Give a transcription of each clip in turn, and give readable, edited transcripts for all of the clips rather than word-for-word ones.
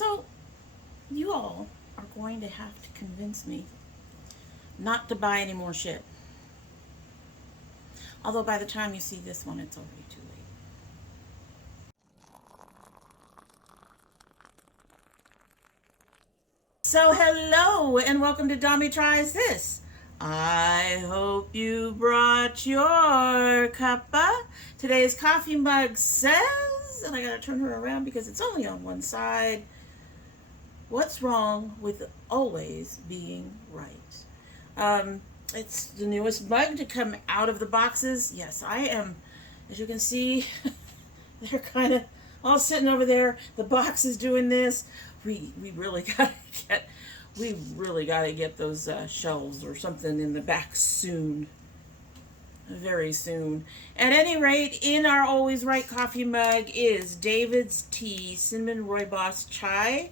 So, you all are going to have to convince me not to buy any more shit. Although by the time you see this one, it's already too late. So hello and welcome to domytriesthis. I hope you brought your cuppa. Today's coffee mug says, and I gotta turn her around because it's only on one side, what's wrong with always being right? It's the newest mug to come out of the boxes. Yes, I am, as you can see, they're kind of all sitting over there. The box is doing this. We really gotta get those shelves or something in the back soon. Very soon. At any rate, in our always right coffee mug is David's Tea Cinnamon Rooibos Chai.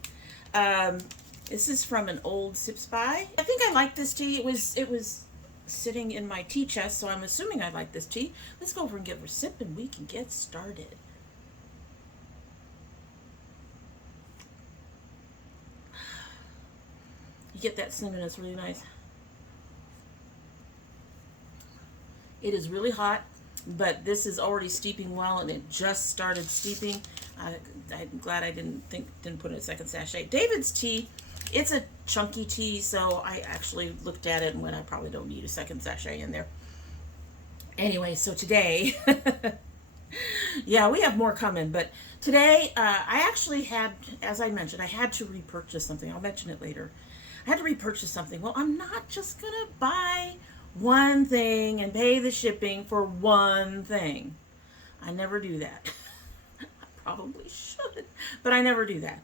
This is from an old Sips By. I think I like this tea. It was sitting in my tea chest, so I'm assuming I like this tea. Let's go over and give her a sip and we can get started. You get that cinnamon, it's really nice. It is really hot, but this is already steeping well, and it just started steeping. I'm glad I didn't put in a second sachet. David's tea, it's a chunky tea, so I actually looked at it and went, I probably don't need a second sachet in there. Anyway, so today, yeah, we have more coming, but today I actually had, as I mentioned, I had to repurchase something. I'll mention it later. I had to repurchase something. Well, I'm not just going to buy one thing and pay the shipping for one thing. I never do that. I probably should, but I never do that.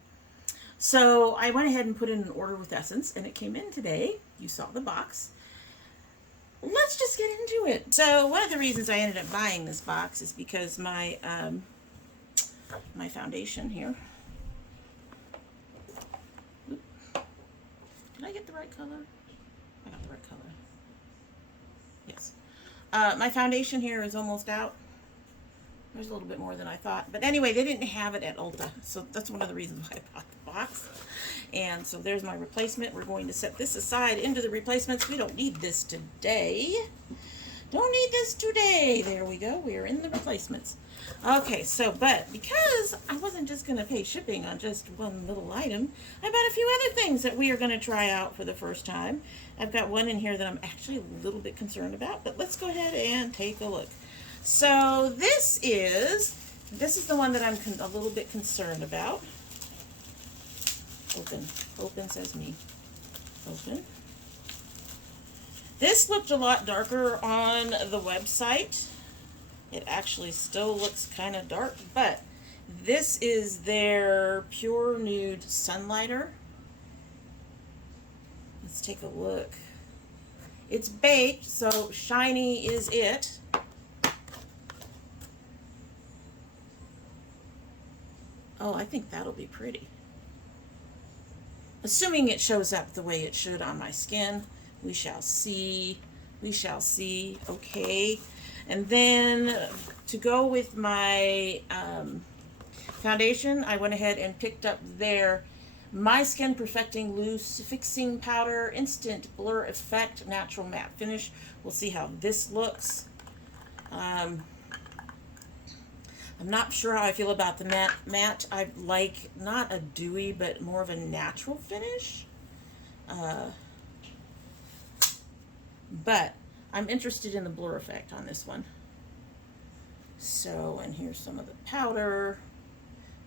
So I went ahead and put in an order with Essence, and it came in today. You saw the box. Let's just get into it. So one of the reasons I ended up buying this box is because my my foundation here. Did I get the right color? I got the right color. Yes. My foundation here is almost out. There's a little bit more than I thought. But anyway, they didn't have it at Ulta. So that's one of the reasons why I bought the box. And so there's my replacement. We're going to set this aside into the replacements. We don't need this today. Don't need this today. There we go. We're in the replacements. Okay, so, but because I wasn't just going to pay shipping on just one little item, I bought a few other things that we are going to try out for the first time. I've got one in here that I'm actually a little bit concerned about, but let's go ahead and take a look. So this is the one that I'm a little bit concerned about. Open says me. Open. This looked a lot darker on the website. It actually still looks kind of dark, but this is their Pure Nude Sunlighter. Let's take a look. It's baked, so shiny is it. Oh, I think that'll be pretty. Assuming it shows up the way it should on my skin. We shall see. We shall see. Okay. And then to go with my foundation, I went ahead and picked up their My Skin Perfecting Loose Fixing Powder Instant Blur Effect Natural Matte Finish. We'll see how this looks. I'm not sure how I feel about the matte. I like not a dewy, but more of a natural finish. But I'm interested in the blur effect on this one. So, and here's some of the powder.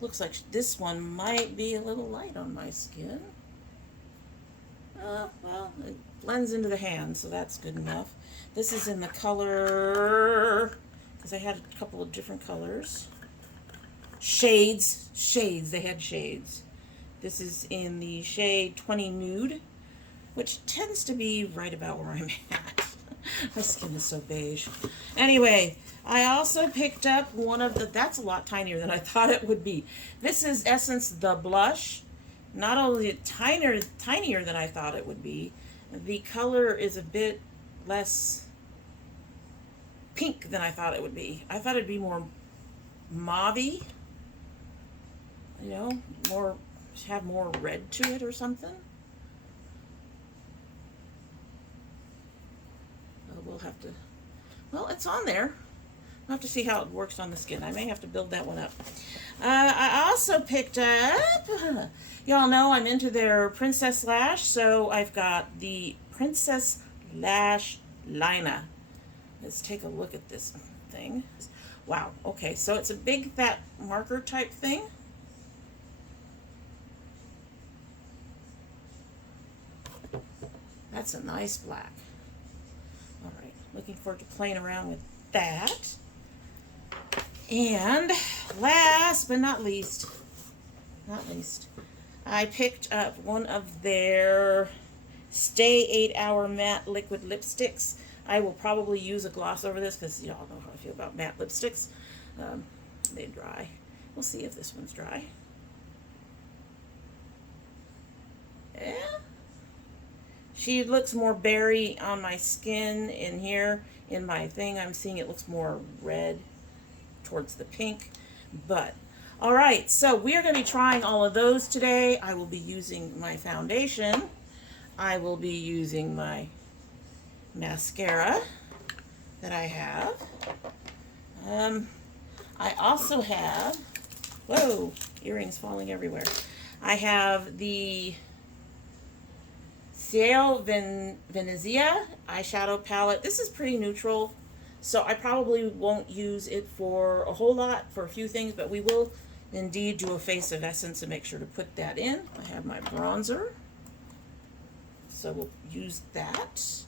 Looks like this one might be a little light on my skin. Well, it blends into the hand, so that's good enough. This is in the color, because I had a couple of different colors. Shades, they had shades. This is in the shade 20 Nude, which tends to be right about where I'm at. My skin is so beige. Anyway, I also picked up one of the, that's a lot tinier than I thought it would be. This is Essence The Blush. Not only tinier than I thought it would be, the color is a bit less pink than I thought it would be. I thought it'd be more mauve-y, you know, more have more red to it or something. We'll have to, well, it's on there. We'll have to see how it works on the skin. I may have to build that one up. I also picked up, y'all know I'm into their Princess Lash, so I've got the Princess Lash Liner. Let's take a look at this thing. Wow, okay, so it's a big fat marker type thing. That's a nice black. All right, looking forward to playing around with that. And last but not least, I picked up one of their Stay 8 Hour Matte Liquid Lipsticks. I will probably use a gloss over this because y'all know how I feel about matte lipsticks. They dry. We'll see if this one's dry. Yeah. She looks more berry on my skin. In here, in my thing, I'm seeing it looks more red towards the pink. But, all right, so we are going to be trying all of those today. I will be using my foundation. I will be using my mascara that I have. I also have, whoa, earrings falling everywhere. I have the Ciao Venezia eyeshadow palette. This is pretty neutral, so I probably won't use it for a whole lot, for a few things, but we will indeed do a face of essence and make sure to put that in. I have my bronzer, so we'll use that.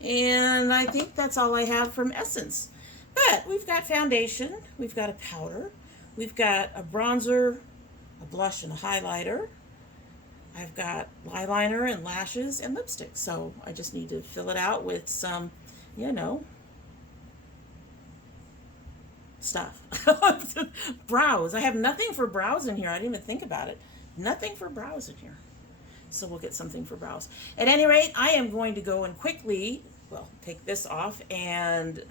And I think that's all I have from Essence. But we've got foundation, we've got a powder, we've got a bronzer, a blush, and a highlighter. I've got eyeliner and lashes and lipstick. So I just need to fill it out with some, you know, stuff. Brows. I have nothing for brows in here. I didn't even think about it. Nothing for brows in here. So we'll get something for brows. At any rate, I am going to go and quickly, well, take this off and,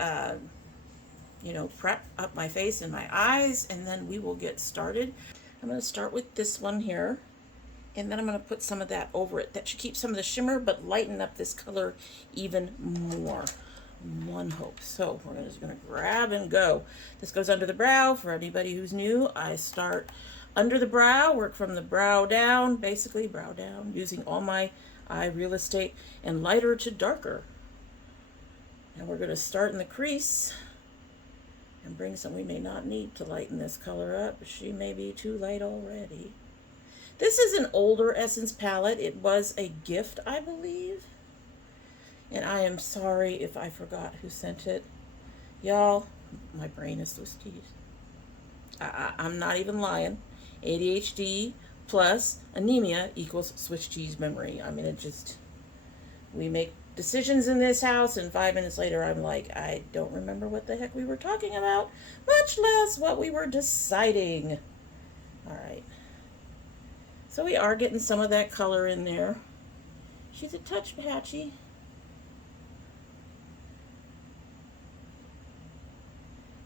you know, prep up my face and my eyes, and then we will get started. I'm going to start with this one here, and then I'm going to put some of that over it. That should keep some of the shimmer, but lighten up this color even more. One hope. So we're just going to grab and go. This goes under the brow. For anybody who's new, I start under the brow, work from the brow down, basically brow down, using all my eye real estate, and lighter to darker. And we're going to start in the crease and bring some. We may not need to lighten this color up. She may be too light already. This is an older Essence palette. It was a gift, I believe. And I am sorry if I forgot who sent it. Y'all, my brain is twisted. I'm not even lying. ADHD plus anemia equals Swiss cheese memory. I mean, it just, we make decisions in this house, and 5 minutes later I'm like, I don't remember what the heck we were talking about, much less what we were deciding. All right. So we are getting some of that color in there. She's a touch patchy.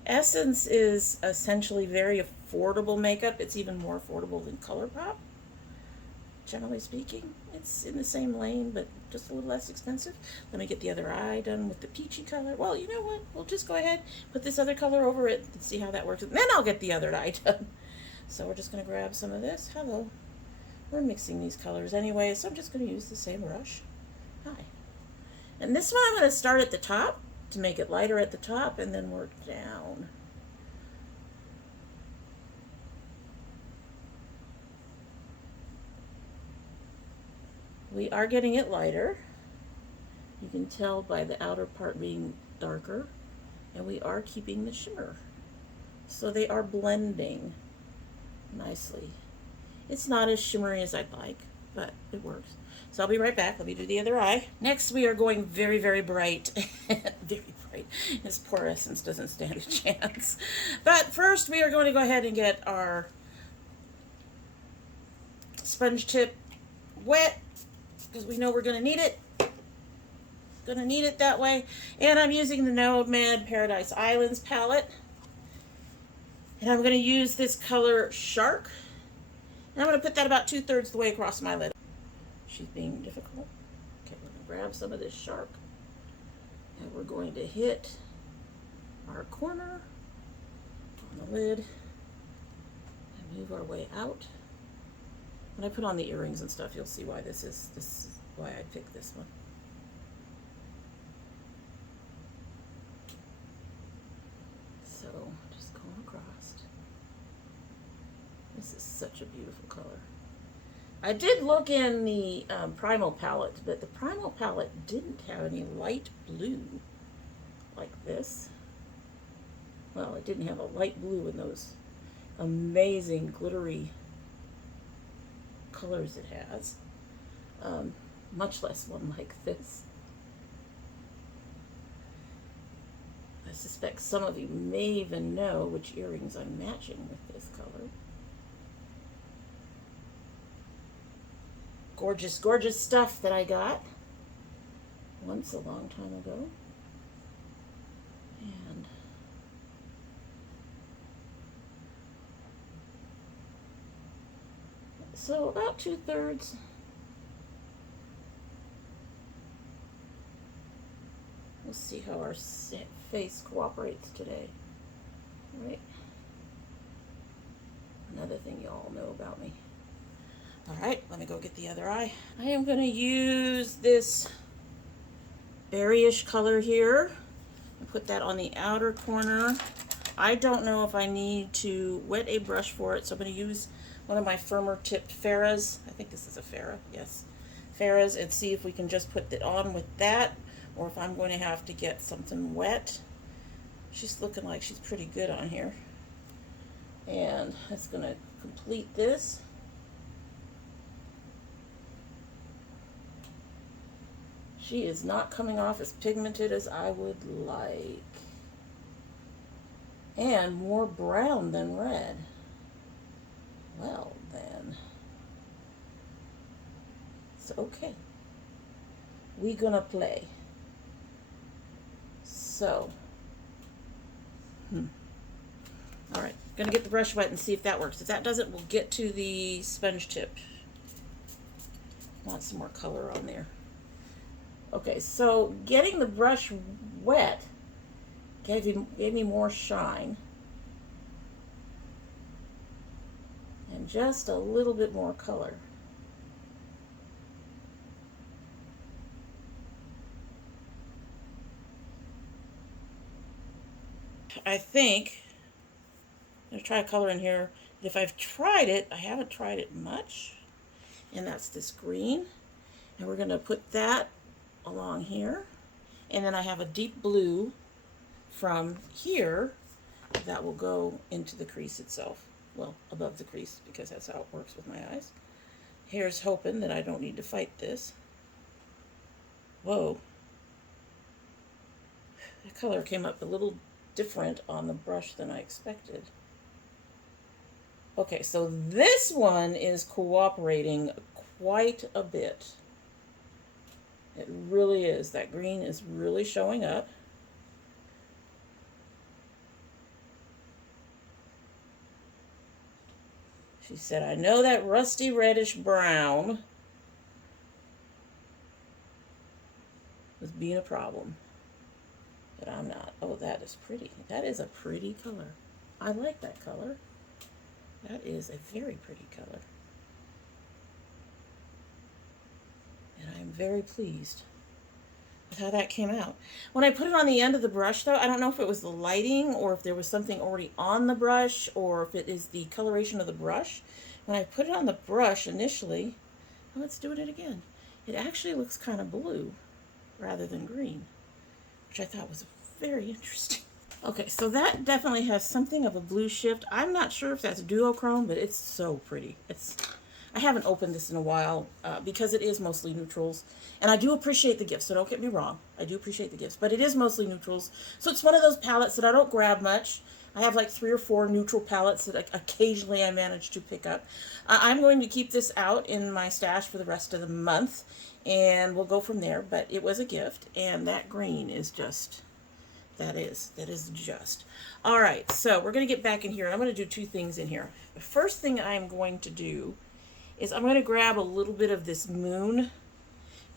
Essence is essentially very affordable makeup. It's even more affordable than ColourPop. Generally speaking, it's in the same lane, but just a little less expensive. Let me get the other eye done with the peachy color. Well, you know what? We'll just go ahead, put this other color over it and see how that works. And then I'll get the other eye done. So we're just going to grab some of this. Hello. We're mixing these colors anyway, so I'm just going to use the same brush. Hi. And this one I'm going to start at the top to make it lighter at the top and then work down. We are getting it lighter. You can tell by the outer part being darker, and we are keeping the shimmer. So they are blending nicely. It's not as shimmery as I'd like, but it works. So I'll be right back. Let me do the other eye. Next, we are going very, very bright. Very bright. This poor Essence doesn't stand a chance. But first, we are going to go ahead and get our sponge tip wet, because we know we're going to need it. Going to need it that way. And I'm using the Nomad Paradise Islands palette. And I'm going to use this color Shark. And I'm going to put that about 2/3 the way across my lid. She's being difficult. Okay, we're going to grab some of this sharp. And we're going to hit our corner on the lid and move our way out. When I put on the earrings and stuff, you'll see why this is why I picked this one. So just going across. This is such a beautiful color. I did look in the Primal palette, but the Primal palette didn't have any light blue like this. Well, it didn't have a light blue in those amazing glittery colors it has, much less one like this. I suspect some of you may even know which earrings I'm matching with this color. Gorgeous, gorgeous stuff that I got once a long time ago. And so about 2/3. We'll see how our face cooperates today. All right. Another thing you all know about me. All right, let me go get the other eye. I am going to use this berryish color here and put that on the outer corner. I don't know if I need to wet a brush for it, so I'm going to use one of my firmer tipped Farrah's. I think this is a Farrah, yes. Farrah's, and see if we can just put it on with that, or if I'm going to have to get something wet. She's looking like she's pretty good on here. And that's going to complete this. She is not coming off as pigmented as I would like. And more brown than red. Well then. So okay. We're gonna play. So. Alright, gonna get the brush wet and see if that works. If that doesn't, we'll get to the sponge tip. Want some more color on there. Okay, so getting the brush wet gave me more shine. And just a little bit more color. I think, I'm going to try a color in here. If I've tried it, I haven't tried it much. And that's this green. And we're going to put that along here, and then I have a deep blue from here that will go into the crease itself, well, above the crease, because that's how it works with my eyes. Here's hoping that I don't need to fight this. Whoa, the color came up a little different on the brush than I expected. Okay, so this one is cooperating quite a bit. It really is. That green is really showing up. She said, I know that rusty reddish brown was being a problem, but I'm not. Oh, that is pretty. That is a pretty color. I like that color. That is a very pretty color. And I'm very pleased with how that came out. When I put it on the end of the brush, though, I don't know if it was the lighting or if there was something already on the brush or if it is the coloration of the brush. When I put it on the brush initially, well, let's do it again. It actually looks kind of blue rather than green, which I thought was very interesting. Okay, so that definitely has something of a blue shift. I'm not sure if that's duochrome, but it's so pretty. I haven't opened this in a while because it is mostly neutrals. And I do appreciate the gifts, so don't get me wrong. I do appreciate the gifts, but it is mostly neutrals. So it's one of those palettes that I don't grab much. I have like 3 or 4 neutral palettes that occasionally I manage to pick up. I'm going to keep this out in my stash for the rest of the month, and we'll go from there. But it was a gift, and that green is just... That is just. All right, so we're going to get back in here. I'm going to do 2 things in here. The first thing I'm going to do is I'm going to grab a little bit of this Moon,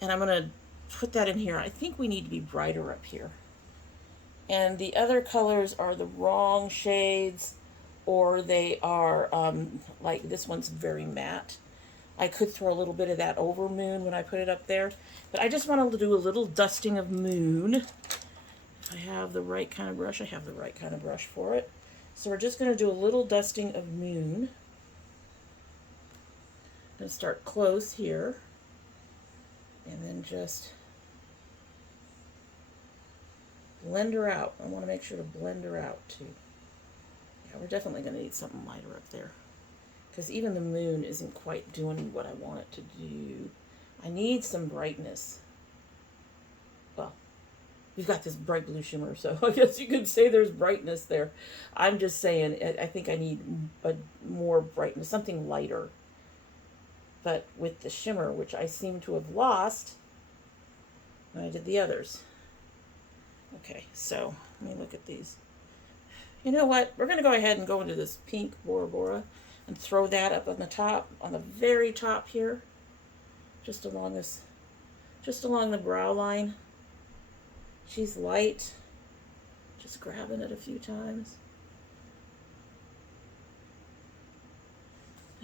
and I'm going to put that in here. I think we need to be brighter up here. And the other colors are the wrong shades, or they are, like this one's very matte. I could throw a little bit of that over Moon when I put it up there. But I just want to do a little dusting of Moon. If I have the right kind of brush, I have the right kind of brush for it. So we're just going to do a little dusting of Moon. I'm going to start close here. And then just blend her out. I want to make sure to blend her out too. Yeah, we're definitely going to need something lighter up there, because even the Moon isn't quite doing what I want it to do. I need some brightness. Well, we've got this bright blue shimmer, so I guess you could say there's brightness there. I'm just saying, I think I need more brightness, something lighter. But with the shimmer, which I seem to have lost when I did the others. Okay, so let me look at these. You know what? We're going to go ahead and go into this pink Bora Bora and throw that up on the top, on the very top here, just along this, just along the brow line. She's light. Just grabbing it a few times.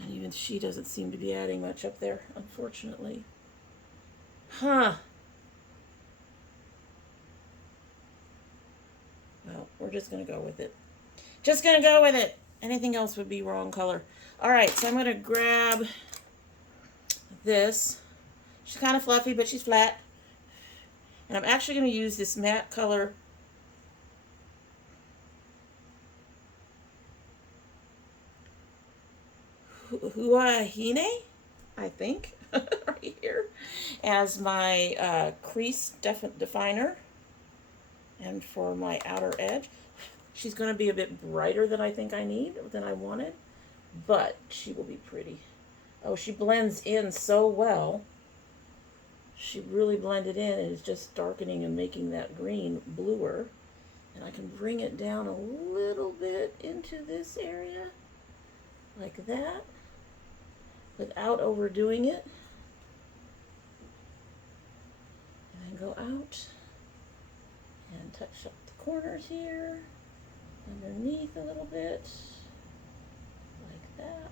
And even she doesn't seem to be adding much up there, unfortunately. Huh. Well, we're just going to go with it. Just going to go with it. Anything else would be wrong color. All right, so I'm going to grab this. She's kind of fluffy, but she's flat. And I'm actually going to use this matte color. Huahine, I think, right here, as my crease definer. And for my outer edge, she's going to be a bit brighter than I think I need, than I wanted, but she will be pretty. Oh, she blends in so well. She really blended in and is just darkening and making that green bluer. And I can bring it down a little bit into this area, like that, without overdoing it. And then go out and touch up the corners here, underneath a little bit, like that.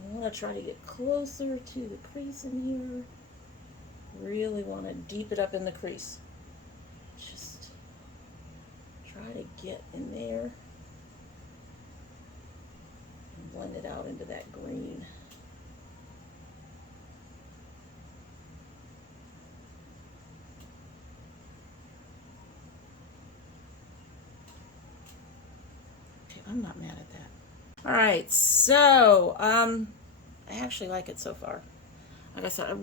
I want to try to get closer to the crease in here. Really want to deep it up in the crease. Just try to get in there and blend it out into that green. Okay, I'm not mad at that. All right, so I actually like it so far. Like I said,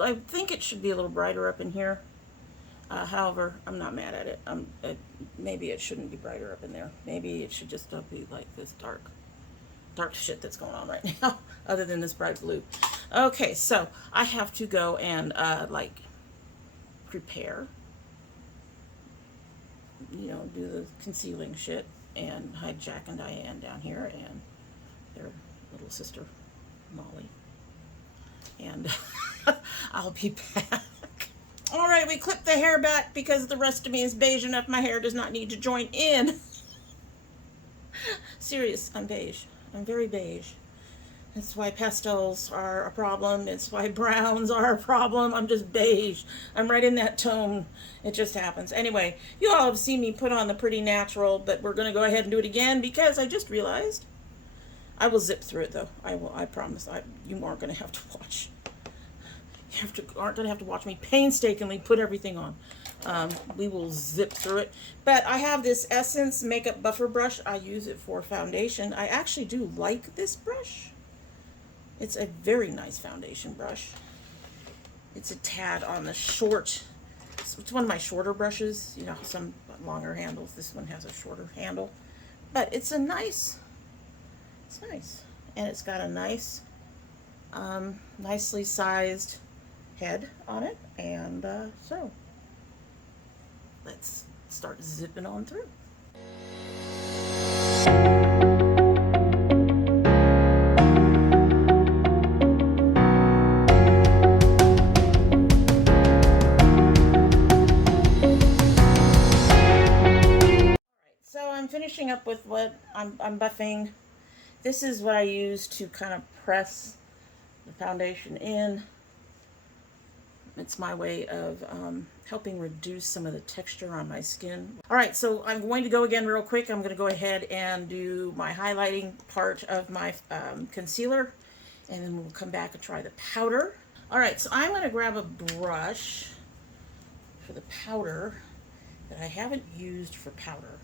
I think it should be a little brighter up in here. However, I'm not mad at it. Maybe it shouldn't be brighter up in there. Maybe it should just be like this dark shit that's going on right now, other than this bright blue. Okay, so I have to go and like prepare, you know, do the concealing shit and hide Jack and Diane down here and their little sister Molly, and I'll be back. All right, we clipped the hair back because the rest of me is beige enough. My hair does not need to join in. Serious, I'm beige. I'm very beige. That's why pastels are a problem. It's why browns are a problem. I'm just beige. I'm right in that tone. It just happens. Anyway, you all have seen me put on the Pretty Natural, but we're going to go ahead and do it again because I just realized. I will zip through it though. I will. I promise. You aren't going to have to watch. Aren't going to have to watch me painstakingly put everything on. We will zip through it. But I have this Essence Makeup Buffer Brush. I use it for foundation. I actually do like this brush. It's a very nice foundation brush. It's a tad on the short. It's one of my shorter brushes. You know, some longer handles. This one has a shorter handle. But it's a nice, it's nice. And it's got a nice, nicely sized head on it. And so let's start zipping on through. I'm finishing up with what I'm buffing. This is what I use to kind of press the foundation in. It's my way of helping reduce some of the texture on my skin. All right, so I'm going to go again real quick. I'm going to go ahead and do my highlighting part of my concealer, and then we'll come back and try the powder. All right, so I'm going to grab a brush for the powder that I haven't used for powder.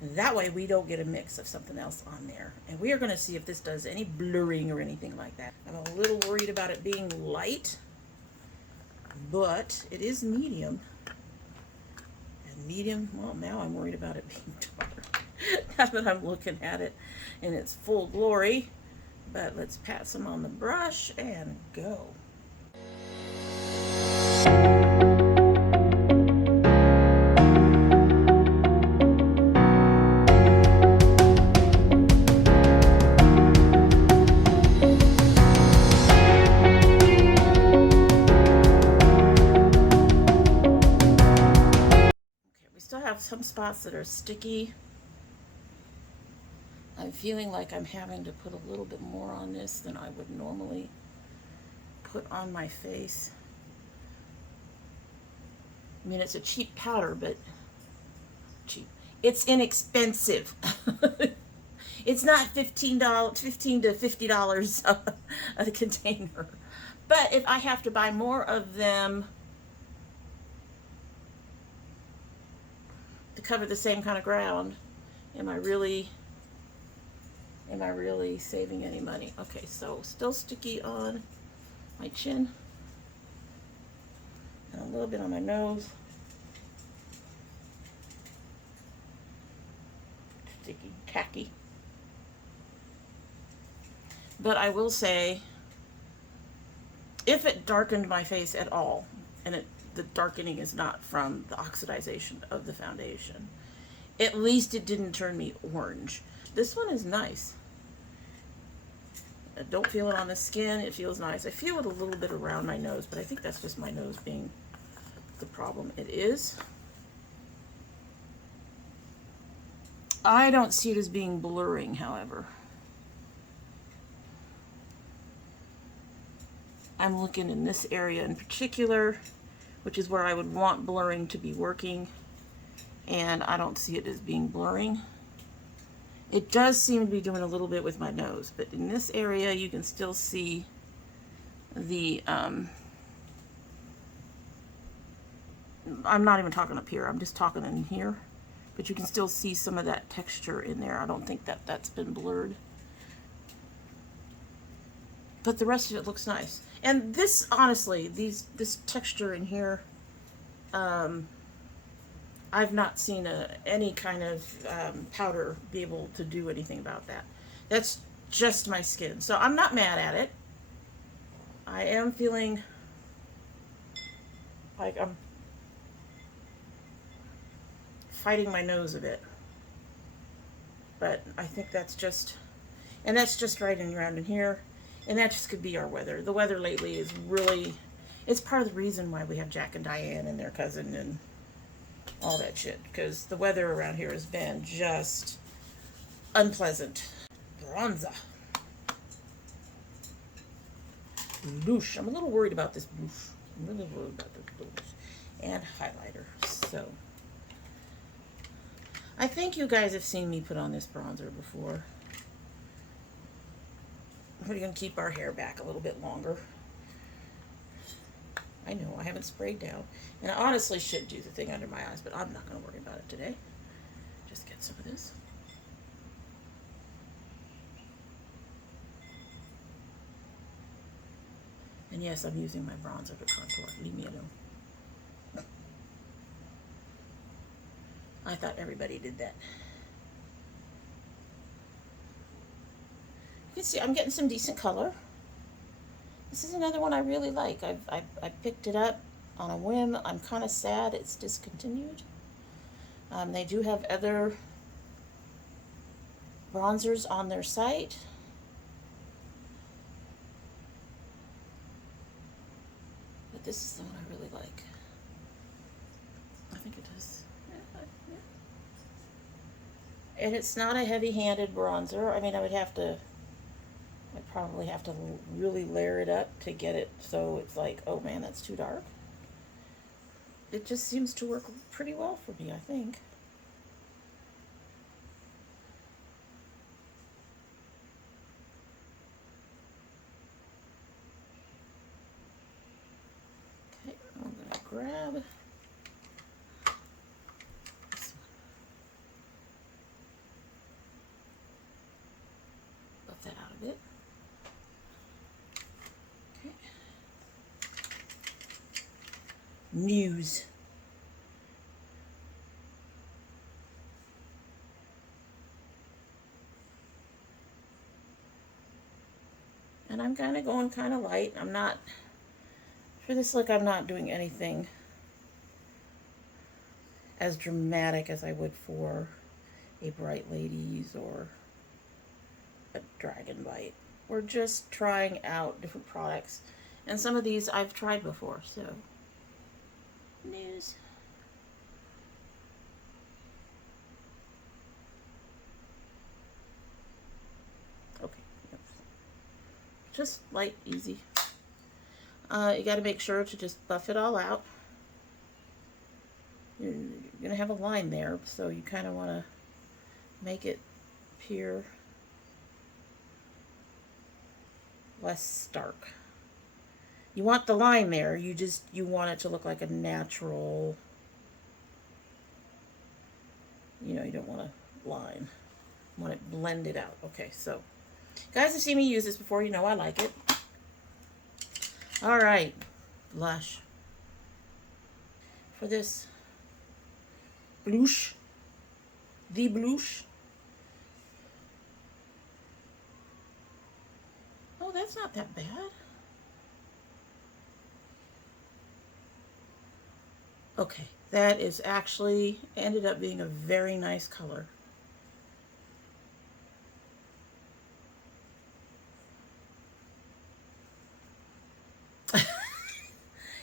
And that way we don't get a mix of something else on there. And we are going to see if this does any blurring or anything like that. I'm a little worried about it being light, but it is medium. And medium, well, now I'm worried about it being dark. Now that I'm looking at it in its full glory. But let's pat some on the brush and go. Some spots that are sticky. I'm feeling like I'm having to put a little bit more on this than I would normally put on my face. I mean, it's a cheap powder, but cheap. It's inexpensive. It's not $15 to $50 a container. But if I have to buy more of them to cover the same kind of ground, am I really saving any money? Okay, so still sticky on my chin and a little bit on my nose. Sticky, tacky. But I will say, if it darkened my face at all, and the darkening is not from the oxidization of the foundation, at least it didn't turn me orange. This one is nice. I don't feel it on the skin. It feels nice. I feel it a little bit around my nose, but I think that's just my nose being the problem. It is. I don't see it as being blurring, however. I'm looking in this area in particular, which is where I would want blurring to be working, and I don't see it as being blurring. It does seem to be doing a little bit with my nose, but in this area you can still see the, I'm not even talking up here, I'm just talking in here, but you can still see some of that texture in there. I don't think that that's been blurred. But the rest of it looks nice. And this, honestly, this texture in here, I've not seen any kind of powder be able to do anything about that. That's just my skin. So I'm not mad at it. I am feeling like I'm fighting my nose a bit. But I think that's just, and that's just right in around in here. And that just could be our weather. The weather lately is really, it's part of the reason why we have Jack and Diane and their cousin and all that shit, because the weather around here has been just unpleasant. Bronzer. Blush. I'm a little worried about this blush. I'm really worried about this blush. And highlighter. So, I think you guys have seen me put on this bronzer before. We're going to keep our hair back a little bit longer. I know, I haven't sprayed down. And I honestly should do the thing under my eyes, but I'm not going to worry about it today. Just get some of this. And yes, I'm using my bronzer to contour. Leave me alone. I thought everybody did that. You can see I'm getting some decent color. This is another one I really like. I picked it up on a whim. I'm kind of sad it's discontinued. They do have other bronzers on their site. But this is the one I really like. I think it does. Yeah. And it's not a heavy-handed bronzer. I mean, I'd probably have to really layer it up to get it so it's like, oh man, that's too dark. It just seems to work pretty well for me, I think. Okay, I'm gonna grab this one. Buff that out a bit. Okay. News. And I'm kind of going kind of light. I'm not, for this look, I'm not doing anything as dramatic as I would for a Bright Ladies or a Dragon Bite. We're just trying out different products. And some of these I've tried before, so. News. Okay. Yep. Just light, easy. You got to make sure to just buff it all out. You're going to have a line there, so you kind of want to make it appear less stark. You want the line there, you want it to look like a natural, you know, you don't want a line. You want it blended out. Okay, so guys have seen me use this before, you know I like it. All right, blush. For this blush, the blush. Oh, that's not that bad. Okay, that is actually ended up being a very nice color.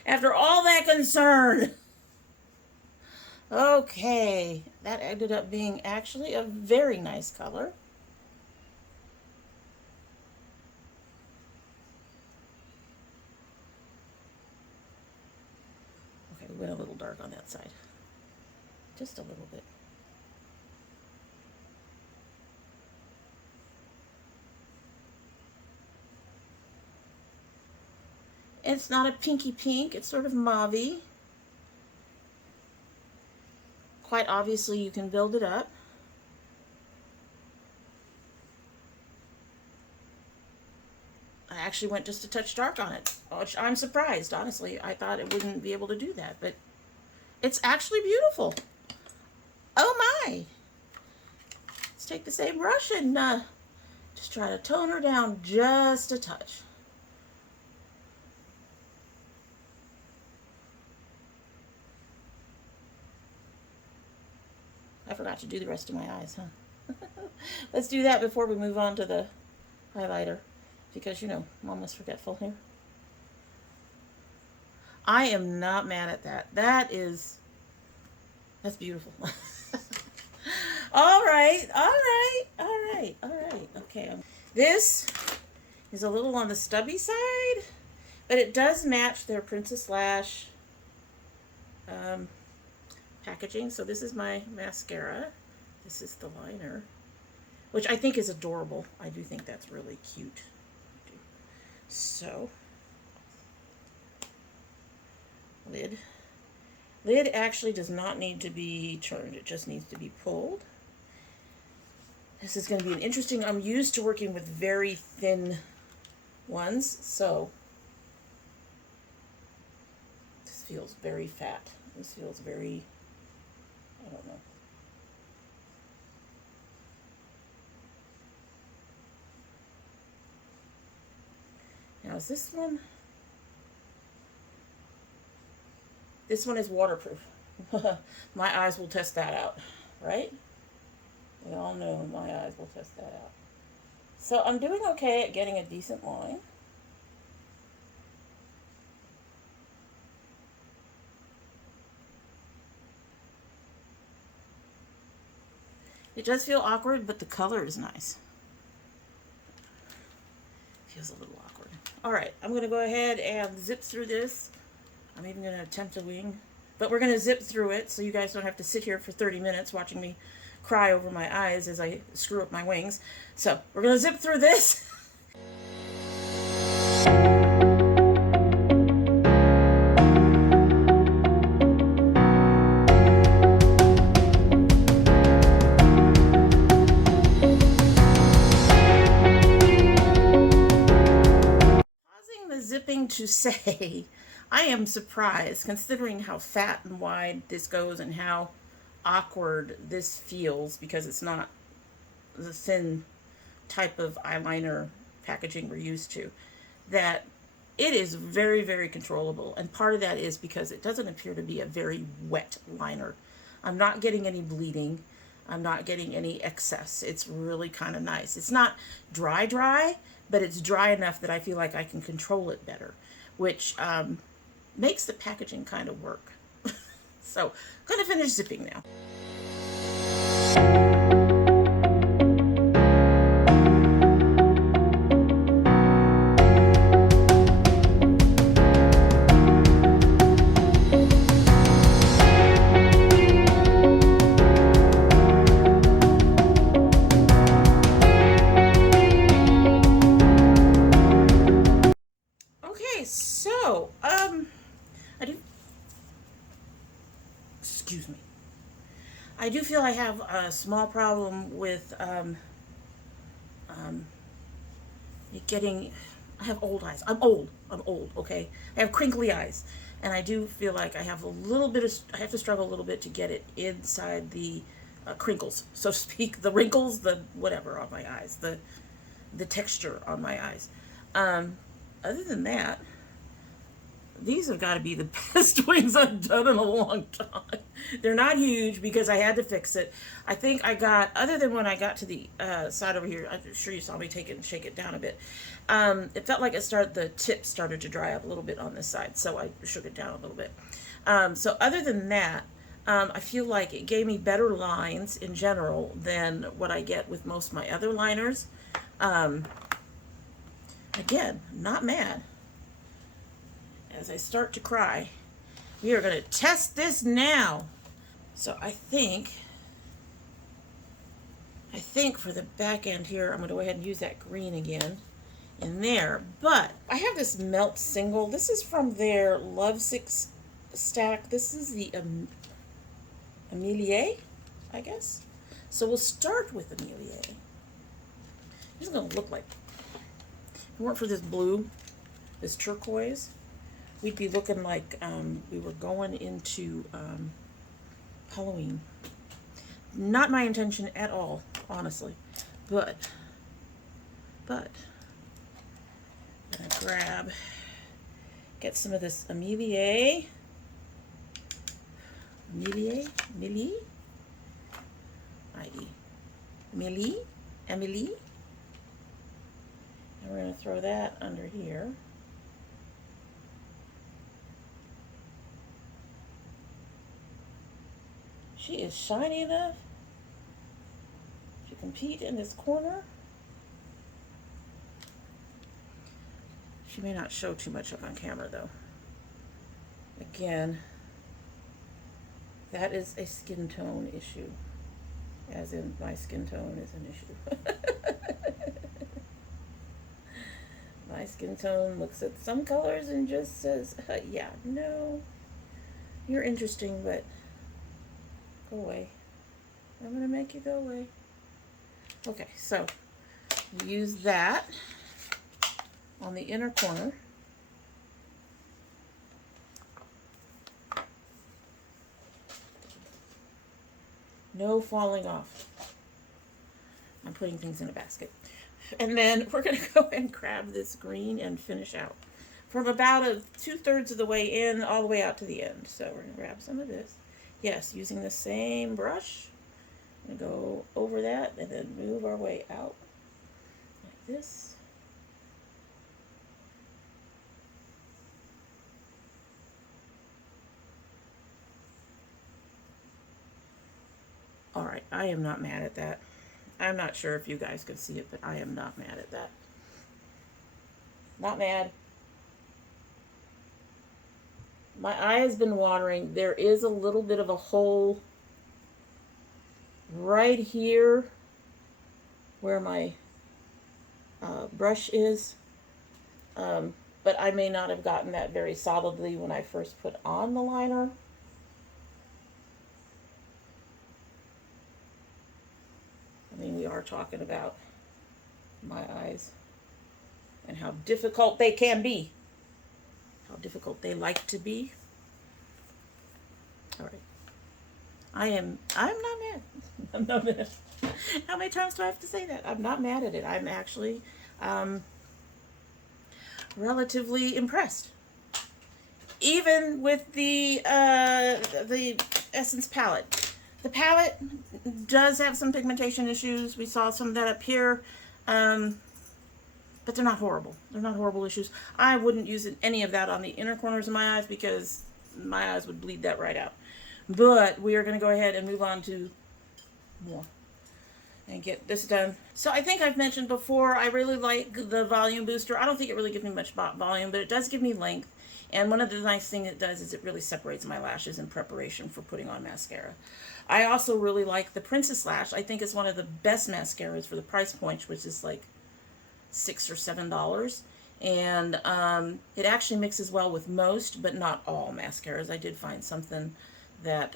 After all that concern. Okay, that ended up being actually a very nice color. Okay, we went a little dark on that side. Just a little bit. It's not a pinky pink, it's sort of mauve-y. Quite obviously you can build it up. I actually went just a touch dark on it, which I'm surprised, honestly. I thought it wouldn't be able to do that, but it's actually beautiful. Oh my! Let's take the same brush and just try to tone her down just a touch. I forgot to do the rest of my eyes, huh? Let's do that before we move on to the highlighter, because, you know, I'm almost forgetful here. I am not mad at that. That's beautiful. All right, all right, all right, all right. Okay, this is a little on the stubby side, but it does match their Princess Lash packaging. So this is my mascara. This is the liner, which I think is adorable. I do think that's really cute. So, lid. Lid actually does not need to be turned. It just needs to be pulled. This is going to be an interesting, I'm used to working with very thin ones, so this feels very fat. This feels very, I don't know. Now is this one is waterproof. My eyes will test that out, right? We all know my eyes will test that out. So I'm doing okay at getting a decent line. It does feel awkward, but the color is nice. Feels a little awkward. All right, I'm going to go ahead and zip through this. I'm even going to attempt a wing. But we're going to zip through it so you guys don't have to sit here for 30 minutes watching me cry over my eyes as I screw up my wings. So we're going to zip through this. Pausing the zipping to say, I am surprised considering how fat and wide this goes and how awkward this feels because it's not the thin type of eyeliner packaging we're used to, that it is very, very controllable. And part of that is because it doesn't appear to be a very wet liner. I'm not getting any bleeding. I'm not getting any excess. It's really kind of nice. It's not dry, but it's dry enough that I feel like I can control it better, which makes the packaging kind of work. So, I'm going to finish zipping now. Okay, so, excuse me. I do feel I have a small problem with I have old eyes. I'm old, okay? I have crinkly eyes. And I do feel like I have I have to struggle a little bit to get it inside the crinkles, so to speak, the wrinkles, the whatever on my eyes, the texture on my eyes. Other than that, these have got to be the best wings I've done in a long time. They're not huge because I had to fix it. I think I got, other than when I got to the side over here, I'm sure you saw me take it and shake it down a bit. It felt like the tip started to dry up a little bit on this side, so I shook it down a little bit. So other than that, I feel like it gave me better lines in general than what I get with most of my other liners. Again, not mad. As I start to cry, we are going to test this now. So I think for the back end here, I'm going to go ahead and use that green again in there. But I have this Melt Single. This is from their Lovesick stack. This is the Amelie, I guess. So we'll start with Amelie. This is going to look like, if it weren't for this blue, this turquoise, we'd be looking like we were going into Halloween. Not my intention at all, honestly. But I'm gonna get some of this Amelie. Emily, and we're going to throw that under here. She is shiny enough to compete in this corner. She may not show too much up on camera though. Again, that is a skin tone issue. As in, my skin tone is an issue. My skin tone looks at some colors and just says, yeah, no, you're interesting, but go away. I'm going to make you go away. Okay, so use that on the inner corner. No falling off. I'm putting things in a basket. And then we're going to go and grab this green and finish out. From about 2/3 of the way in, all the way out to the end. So we're going to grab some of this. Yes, using the same brush. I'm going to go over that and then move our way out like this. All right, I am not mad at that. I'm not sure if you guys can see it, but I am not mad at that. Not mad. My eye has been watering. There is a little bit of a hole right here where my brush is. But I may not have gotten that very solidly when I first put on the liner. I mean, we are talking about my eyes and how difficult they can be. How difficult they like to be. All right. I'm not mad. I'm not mad. How many times do I have to say that? I'm not mad at it. I'm actually relatively impressed. Even with the Essence palette. The palette does have some pigmentation issues. We saw some of that up here. But they're not horrible. They're not horrible issues. I wouldn't use any of that on the inner corners of my eyes because my eyes would bleed that right out. But we are going to go ahead and move on to more and get this done. So I think I've mentioned before, I really like the volume booster. I don't think it really gives me much volume, but it does give me length. And one of the nice things it does is it really separates my lashes in preparation for putting on mascara. I also really like the Princess Lash. I think it's one of the best mascaras for the price point, which is like $6 or $7. And it actually mixes well with most, but not all mascaras. I did find something that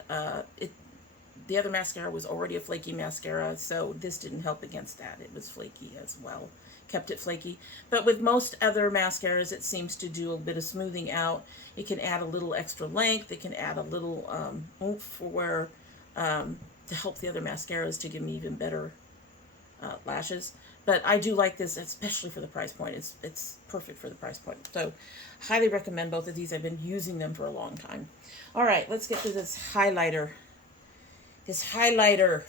the other mascara was already a flaky mascara, so this didn't help against that. It was flaky as well. Kept it flaky. But with most other mascaras, it seems to do a bit of smoothing out. It can add a little extra length. It can add a little oomph for where to help the other mascaras to give me even better lashes. But I do like this, especially for the price point. It's perfect for the price point. So, highly recommend both of these. I've been using them for a long time. All right, let's get to this highlighter. This highlighter.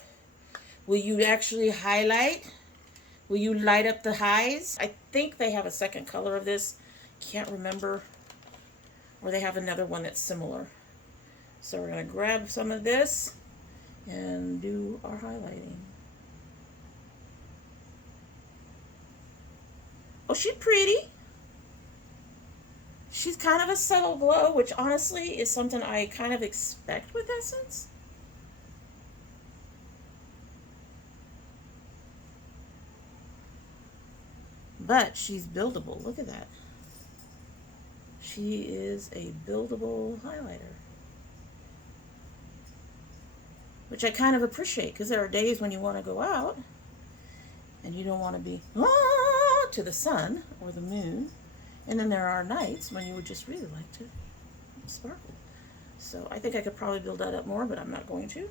Will you actually highlight? Will you light up the highs? I think they have a second color of this. Can't remember. Or they have another one that's similar. So we're going to grab some of this and do our highlighting. Oh, she's pretty. She's kind of a subtle glow, which honestly is something I kind of expect with Essence. But she's buildable. Look at that. She is a buildable highlighter. Which I kind of appreciate, because there are days when you want to go out and you don't want to be to the sun or the moon. And then there are nights when you would just really like to sparkle. So I think I could probably build that up more, but I'm not going to.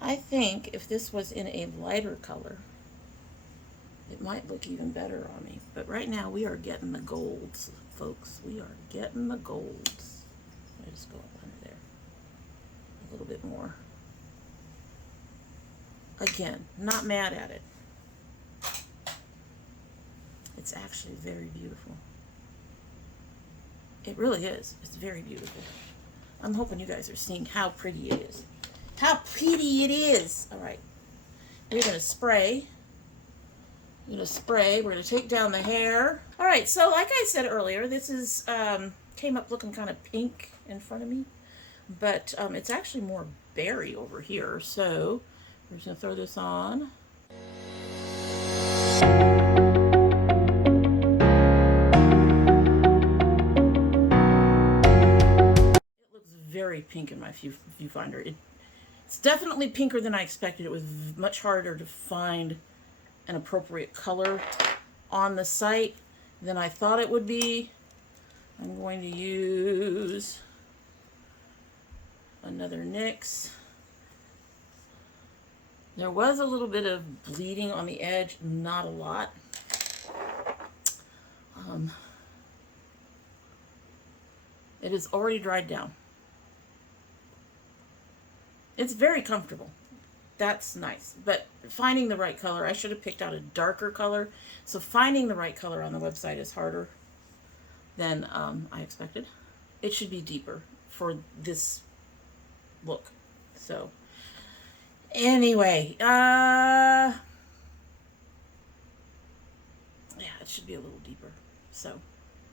I think if this was in a lighter color, it might look even better on me. But right now we are getting the golds, folks. We are getting the golds. Let me just go up under there a little bit more. Again, not mad at it. It's actually very beautiful. It really is. It's very beautiful. I'm hoping you guys are seeing how pretty it is. How pretty it is. All right. We're going to spray. We're going to spray. We're going to take down the hair. All right. So like I said earlier, this is came up looking kind of pink in front of me. But it's actually more berry over here. So we're just going to throw this on. Very pink in my viewfinder. It's definitely pinker than I expected. It was much harder to find an appropriate color on the site than I thought it would be. I'm going to use another NYX. There was a little bit of bleeding on the edge, not a lot. It is already dried down. It's very comfortable. That's nice. But finding the right color, I should have picked out a darker color. So finding the right color on the website is harder than I expected. It should be deeper for this look. So Anyway, yeah, it should be a little deeper. So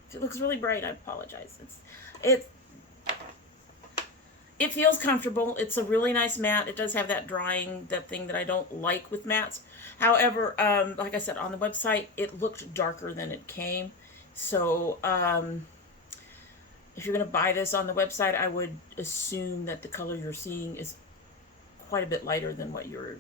if it looks really bright, I apologize. It it feels comfortable. It's a really nice matte. It does have that drying, that thing that I don't like with mattes. However, like I said, on the website, it looked darker than it came. So if you're going to buy this on the website, I would assume that the color you're seeing is quite a bit lighter than what you're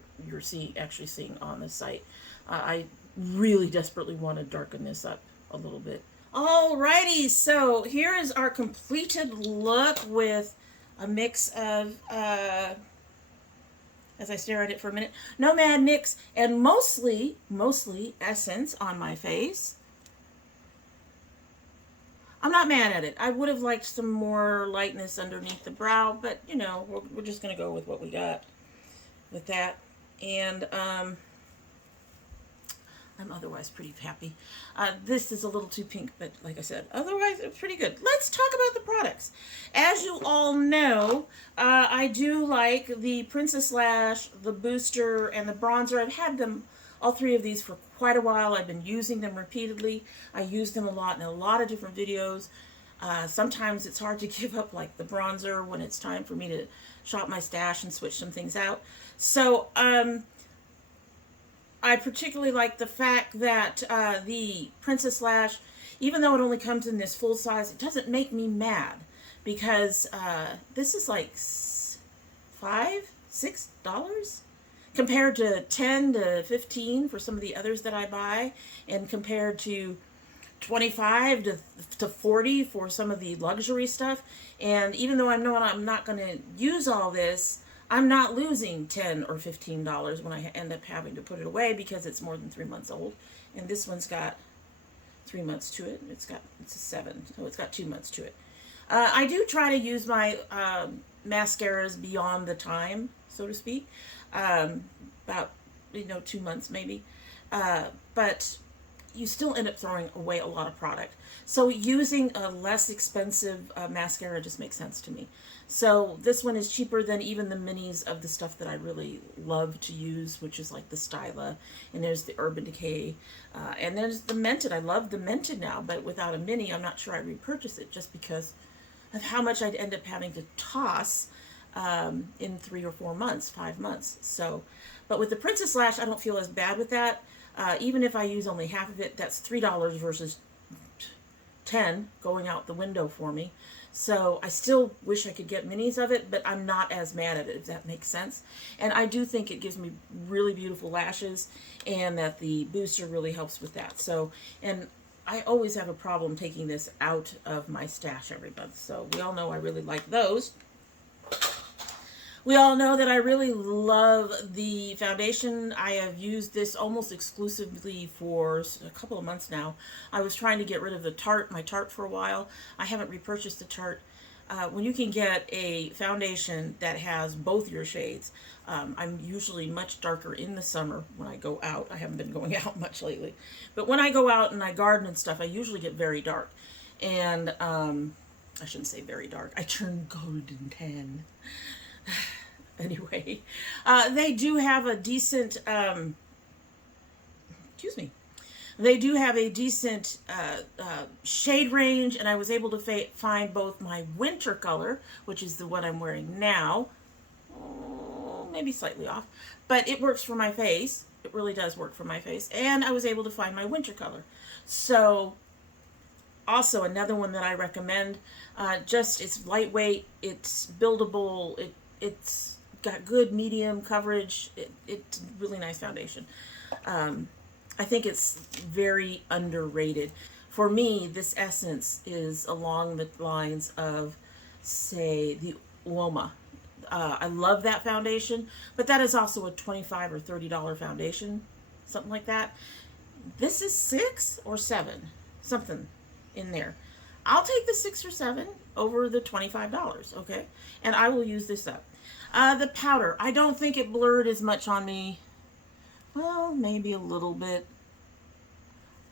actually seeing on the site. I really desperately want to darken this up a little bit. Alrighty, so here is our completed look with a mix of, as I stare at it for a minute, Nomad, Nyx, and mostly Essence on my face. I'm not mad at it. I would have liked some more lightness underneath the brow, but, you know, we're just going to go with what we got with that. And I'm otherwise pretty happy. This is a little too pink, but like I said, otherwise it's pretty good. Let's talk about the products. As you all know, I do like the Princess Lash, the booster, and the bronzer. I've had them, all three of these, for quite a while. I've been using them repeatedly. I use them a lot in a lot of different videos. Sometimes it's hard to give up, like the bronzer, when it's time for me to shop my stash and switch some things out. So, I particularly like the fact that the Princess Lash, even though it only comes in this full size, it doesn't make me mad, because this is like $5-6 compared to $10 to $15 for some of the others that I buy, and compared to $25 to $40 for some of the luxury stuff. And even though I know I'm not going to use all this, I'm not losing $10 or $15 when I end up having to put it away, because it's more than 3 months old. And this one's got 3 months to it. It's a 7, so it's got 2 months to it. I do try to use my mascaras beyond the time, so to speak. About, 2 months maybe. But you still end up throwing away a lot of product. So using a less expensive mascara just makes sense to me. So this one is cheaper than even the minis of the stuff that I really love to use, which is like the Styla, and there's the Urban Decay, and there's the Mented. I love the Mented now, but without a mini, I'm not sure I'd repurchase it, just because of how much I'd end up having to toss in 3 or 4 months, 5 months. So, but with the Princess Lash, I don't feel as bad with that. Even if I use only half of it, that's $3 versus $10 going out the window for me. So I still wish I could get minis of it, but I'm not as mad at it, if that makes sense. And I do think it gives me really beautiful lashes, and that the booster really helps with that. So, and I always have a problem taking this out of my stash every month. So we all know I really like those. We all know that I really love the foundation. I have used this almost exclusively for a couple of months now. I was trying to get rid of the my Tarte for a while. I haven't repurchased the Tarte. When you can get a foundation that has both your shades, I'm usually much darker in the summer when I go out. I haven't been going out much lately. But when I go out and I garden and stuff, I usually get very dark. And I shouldn't say very dark. I turn golden tan. Anyway, they do have a decent, they do have a decent shade range, and I was able to find both my winter color, which is the one I'm wearing now, maybe slightly off, but it works for my face. It really does work for my face, and I was able to find my winter color. So, also another one that I recommend. It's lightweight, it's buildable, it's got good medium coverage. It's a really nice foundation. I think it's very underrated. For me, this Essence is along the lines of, say, the Uoma. I love that foundation, but that is also a $25 or $30 foundation, something like that. This is 6 or 7, something in there. I'll take the 6 or 7 over the $25, okay? And I will use this up. The powder, I don't think it blurred as much on me. Well, maybe a little bit.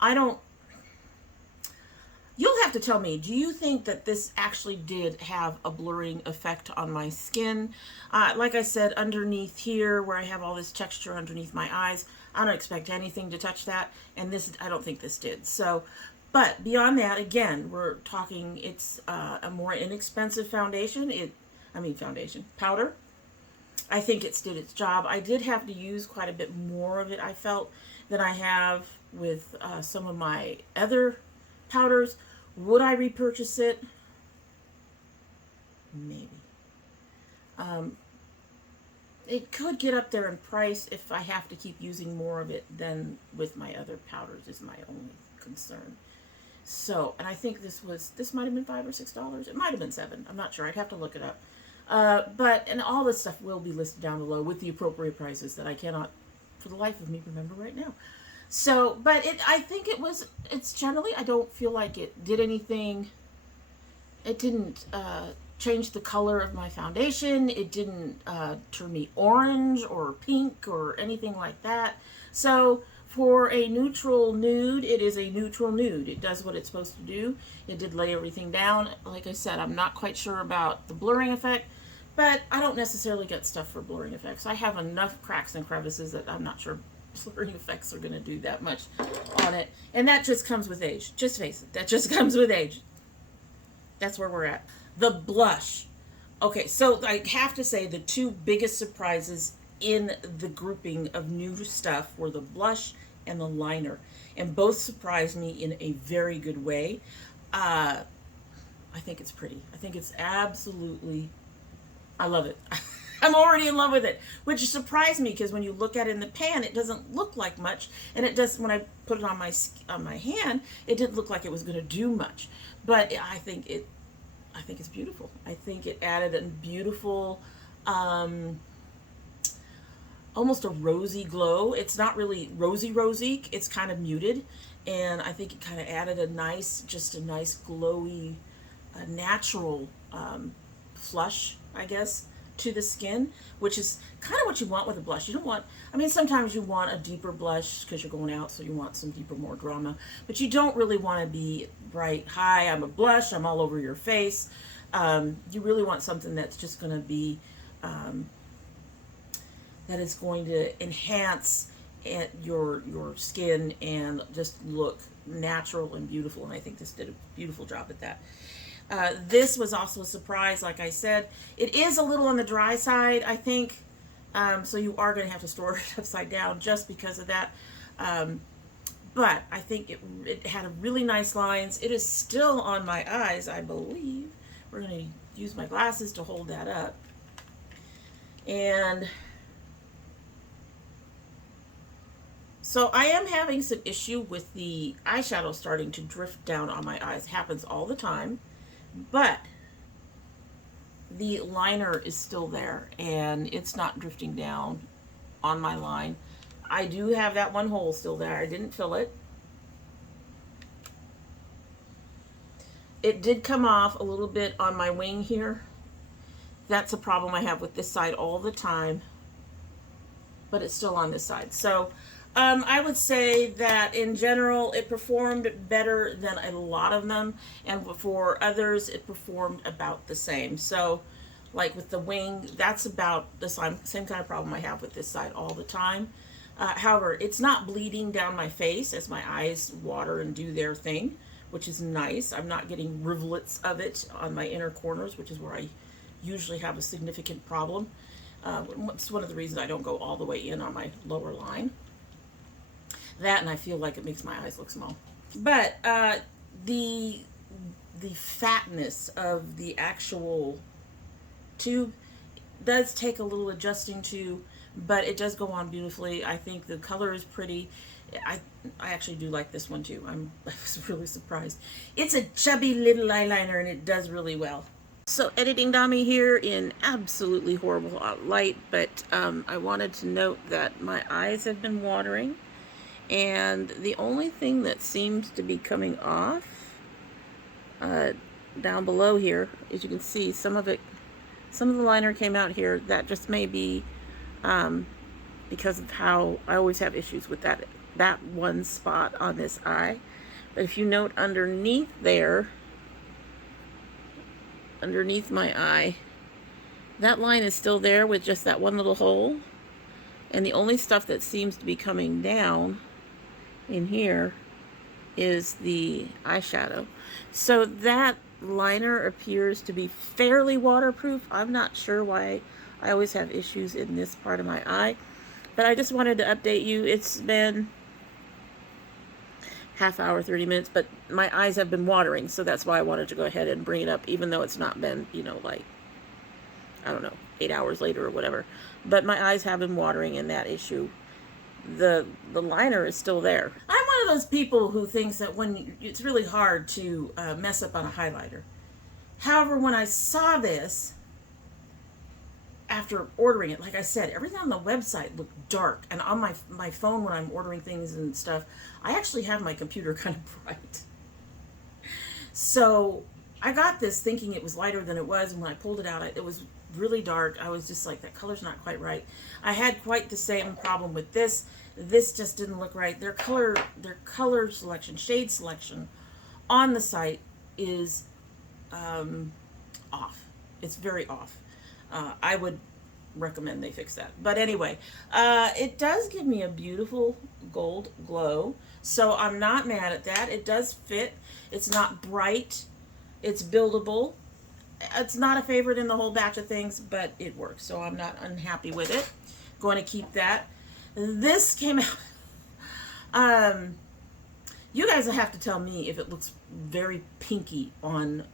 You'll have have to tell me, do you think that this actually did have a blurring effect on my skin? Like I said, underneath here, where I have all this texture underneath my eyes, I don't expect anything to touch that, and this, I don't think this did. So, but beyond that, again, we're talking, it's a more inexpensive foundation. Powder. I think it's did its job. I did have to use quite a bit more of it, I felt, than I have with some of my other powders. Would I repurchase it? Maybe. It could get up there in price if I have to keep using more of it than with my other powders, is my only concern. So, and I think this might have been $5 or $6. It might have been $7. I'm not sure. I'd have to look it up. And all this stuff will be listed down below with the appropriate prices that I cannot, for the life of me, remember right now. So, but I think it's generally, I don't feel like it did anything. It didn't change the color of my foundation. It didn't turn me orange or pink or anything like that. So for a neutral nude, it is a neutral nude. It does what it's supposed to do. It did lay everything down. Like I said, I'm not quite sure about the blurring effect, but I don't necessarily get stuff for blurring effects. I have enough cracks and crevices that I'm not sure blurring effects are going to do that much on it. And that just comes with age. Just face it. That just comes with age. That's where we're at. The blush. Okay, so I have to say the two biggest surprises in the grouping of new stuff were the blush and the liner. And both surprised me in a very good way. I think it's pretty. I think it's absolutely, I love it. I'm already in love with it, which surprised me because when you look at it in the pan, it doesn't look like much, and it does. When I put it on my hand, it didn't look like it was going to do much. But I think it's beautiful. I think it added a beautiful, almost a rosy glow. It's not really rosy. It's kind of muted, and I think it kind of added a nice glowy, natural flush, I guess, to the skin, which is kind of what you want with a blush. You don't want, I mean, sometimes you want a deeper blush because you're going out, so you want some deeper, more drama, but you don't really want to be bright, hi, I'm a blush, I'm all over your face. You really want something that's just going to be, that is going to enhance your skin and just look natural and beautiful, and I think this did a beautiful job at that. This was also a surprise, like I said. It is a little on the dry side, I think, so you are going to have to store it upside down just because of that. But I think it had a really nice lines. It is still on my eyes, I believe. We're going to use my glasses to hold that up. And so I am having some issue with the eyeshadow starting to drift down on my eyes. It happens all the time. But the liner is still there and it's not drifting down on my line. I do have that one hole still there. I didn't fill it. It did come off a little bit on my wing here. That's a problem I have with this side all the time. But it's still on this side. So I would say that in general it performed better than a lot of them, and for others it performed about the same. So like with the wing, that's about the same kind of problem I have with this side all the time. However, it's not bleeding down my face as my eyes water and do their thing, which is nice. I'm not getting rivulets of it on my inner corners, which is where I usually have a significant problem. It's one of the reasons I don't go all the way in on my lower line. That, and I feel like it makes my eyes look small. But the fatness of the actual tube does take a little adjusting to, but it does go on beautifully. I think the color is pretty. I actually do like this one too. I was really surprised. It's a chubby little eyeliner and it does really well. So editing Dami here in absolutely horrible light, but I wanted to note that my eyes have been watering. And the only thing that seems to be coming off down below here, as you can see, some of the liner came out here. That just may be because of how I always have issues with that one spot on this eye. But if you note underneath there, underneath my eye. That line is still there with just that one little hole. And the only stuff that seems to be coming down in here is the eyeshadow. So that liner appears to be fairly waterproof. I'm not sure why I always have issues in this part of my eye. But I just wanted to update you. It's been half hour, 30 minutes, but my eyes have been watering, so that's why I wanted to go ahead and bring it up, even though it's not been, you know, like, I don't know, 8 hours later or whatever. But my eyes have been watering in that issue. The liner is still there. I'm one of those people who thinks that when it's really hard to mess up on a highlighter. However, when I saw this, after ordering it, like I said, everything on the website looked dark. And on my phone when I'm ordering things and stuff, I actually have my computer kind of bright. So I got this thinking it was lighter than it was, and when I pulled it out, it was really dark. I was just like, that color's not quite right. I had quite the same problem with this. This just didn't look right. Their color selection, shade selection on the site is off. It's very off. I would recommend they fix that. But anyway, it does give me a beautiful gold glow. So I'm not mad at that. It does fit. It's not bright. It's buildable. It's not a favorite in the whole batch of things, but it works. So I'm not unhappy with it. Going to keep that. This came out. You guys will have to tell me if it looks very pinky on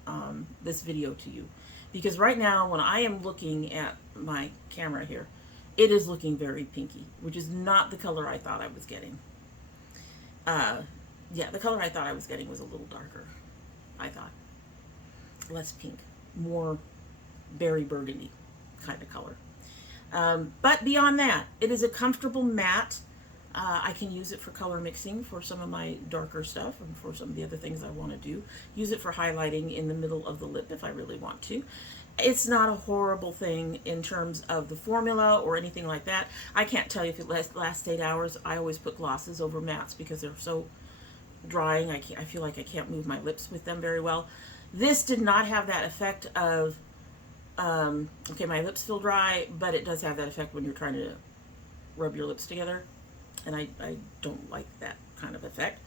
this video to you. Because right now, when I am looking at my camera here, it is looking very pinky, which is not the color I thought I was getting. Yeah, the color I thought I was getting was a little darker, I thought. Less pink, more berry burgundy kind of color. But beyond that, it is a comfortable matte. I can use it for color mixing for some of my darker stuff and for some of the other things I want to do. Use it for highlighting in the middle of the lip if I really want to. It's not a horrible thing in terms of the formula or anything like that. I can't tell you if it lasts 8 hours. I always put glosses over mattes because they're so drying. I feel like I can't move my lips with them very well. This did not have that effect of, okay, my lips feel dry, but it does have that effect when you're trying to rub your lips together. And I don't like that kind of effect.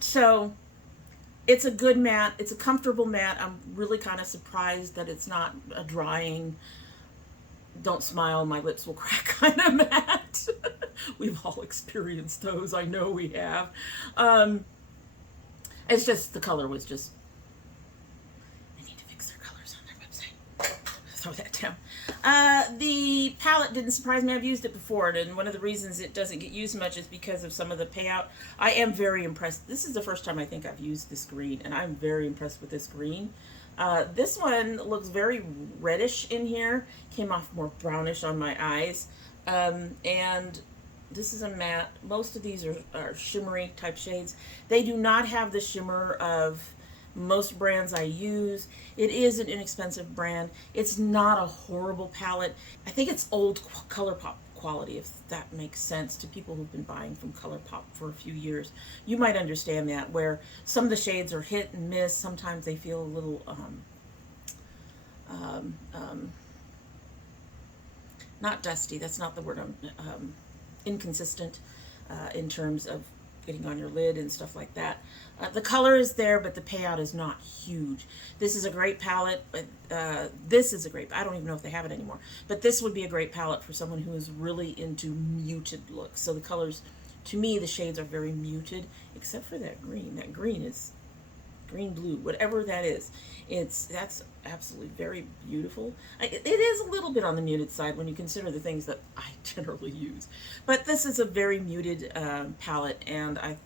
So it's a good matte. It's a comfortable matte. I'm really kind of surprised that it's not a drying, don't smile, my lips will crack kind of matte. We've all experienced those. I know we have. It's just, the color was just, I need to fix their colors on their website. Throw that down. The palette didn't surprise me. I've used it before, and one of the reasons it doesn't get used much is because of some of the payout. I am very impressed. This is the first time I think I've used this green, and I'm very impressed with this green. This one looks very reddish in here. Came off more brownish on my eyes. And this is a matte. Most of these are shimmery type shades. They do not have the shimmer of most brands I use. It is an inexpensive brand. It's not a horrible palette. I think it's old ColourPop quality, if that makes sense to people who've been buying from ColourPop for a few years. You might understand that, where some of the shades are hit and miss. Sometimes they feel a little not dusty, that's not the word, inconsistent in terms of getting on your lid and stuff like that. The color is there, but the payout is not huge. This is a great palette, but this is a great, I don't even know if they have it anymore, but this would be a great palette for someone who is really into muted looks. So the colors, to me, the shades are very muted, except for that green. That green is green blue, whatever that is. That's absolutely very beautiful. It is a little bit on the muted side when you consider the things that I generally use. But this is a very muted palette, and I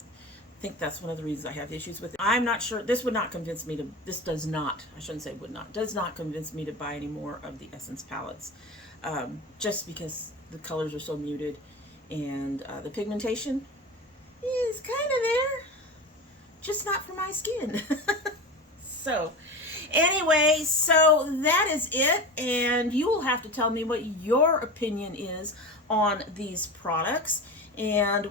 think that's one of the reasons I have issues with it. I'm not sure, this would not convince me to, this does not, I shouldn't say would not, does not convince me to buy any more of the Essence palettes. Just because the colors are so muted, and the pigmentation is kind of there, just not for my skin. So anyway, so that is it, and you will have to tell me what your opinion is on these products, and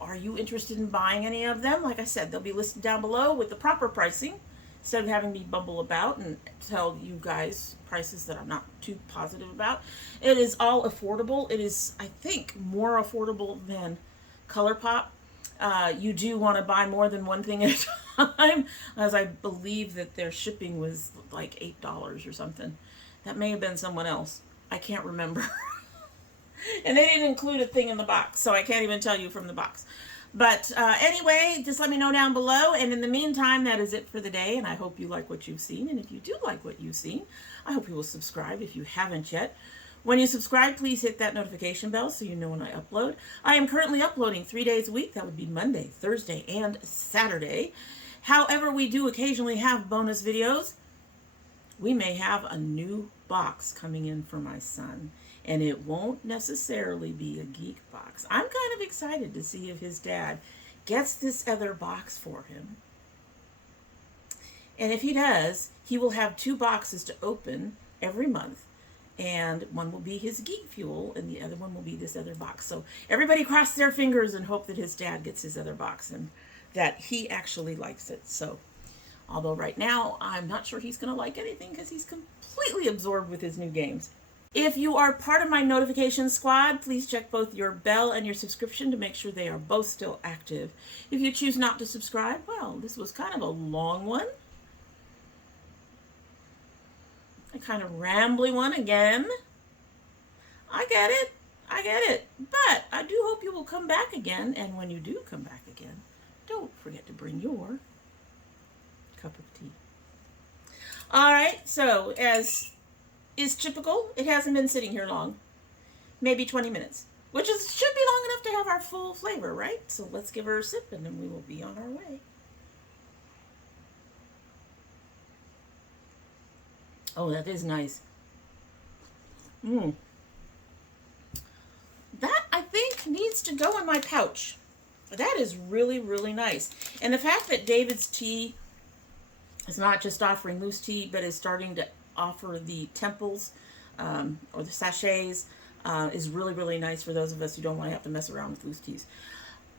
are you interested in buying any of them? Like I said, they'll be listed down below with the proper pricing, instead of having me bumble about and tell you guys prices that I'm not too positive about. It is all affordable. It is, I think, more affordable than ColourPop. You do want to buy more than one thing at a time, as I believe that their shipping was like $8 or something. That may have been someone else. I can't remember. And they didn't include a thing in the box, so I can't even tell you from the box. But anyway, just let me know down below. And in the meantime, that is it for the day. And I hope you like what you've seen. And if you do like what you've seen, I hope you will subscribe if you haven't yet. When you subscribe, please hit that notification bell so you know when I upload. I am currently uploading 3 days a week. That would be Monday, Thursday, and Saturday. However, we do occasionally have bonus videos. We may have a new box coming in for my son. And it won't necessarily be a geek box. I'm kind of excited to see if his dad gets this other box for him. And if he does, he will have 2 boxes to open every month. And one will be his geek fuel, and the other one will be this other box. So everybody cross their fingers and hope that his dad gets his other box and that he actually likes it. So, although right now, I'm not sure he's going to like anything because he's completely absorbed with his new games. If you are part of my notification squad, please check both your bell and your subscription to make sure they are both still active. If you choose not to subscribe, well, this was kind of a long one. A kind of rambly one again. I get it. I get it. But I do hope you will come back again. And when you do come back again, don't forget to bring your cup of tea. All right, so as is typical, it hasn't been sitting here long. Maybe 20 minutes. Which should be long enough to have our full flavor, right? So let's give her a sip and then we will be on our way. Oh, that is nice. That, I think, needs to go in my pouch. That is really, really nice. And the fact that David's Tea is not just offering loose tea, but is starting to offer the temples or the sachets is really, really nice for those of us who don't want to have to mess around with loose teas.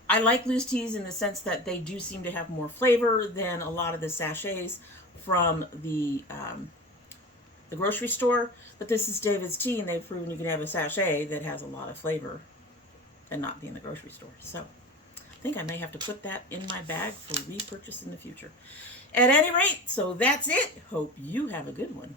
I like loose teas in the sense that they do seem to have more flavor than a lot of the sachets from the grocery store. But this is David's Tea, and they've proven you can have a sachet that has a lot of flavor and not be in the grocery store. So I think I may have to put that in my bag for repurchase in the future. At any rate, so that's it. Hope you have a good one.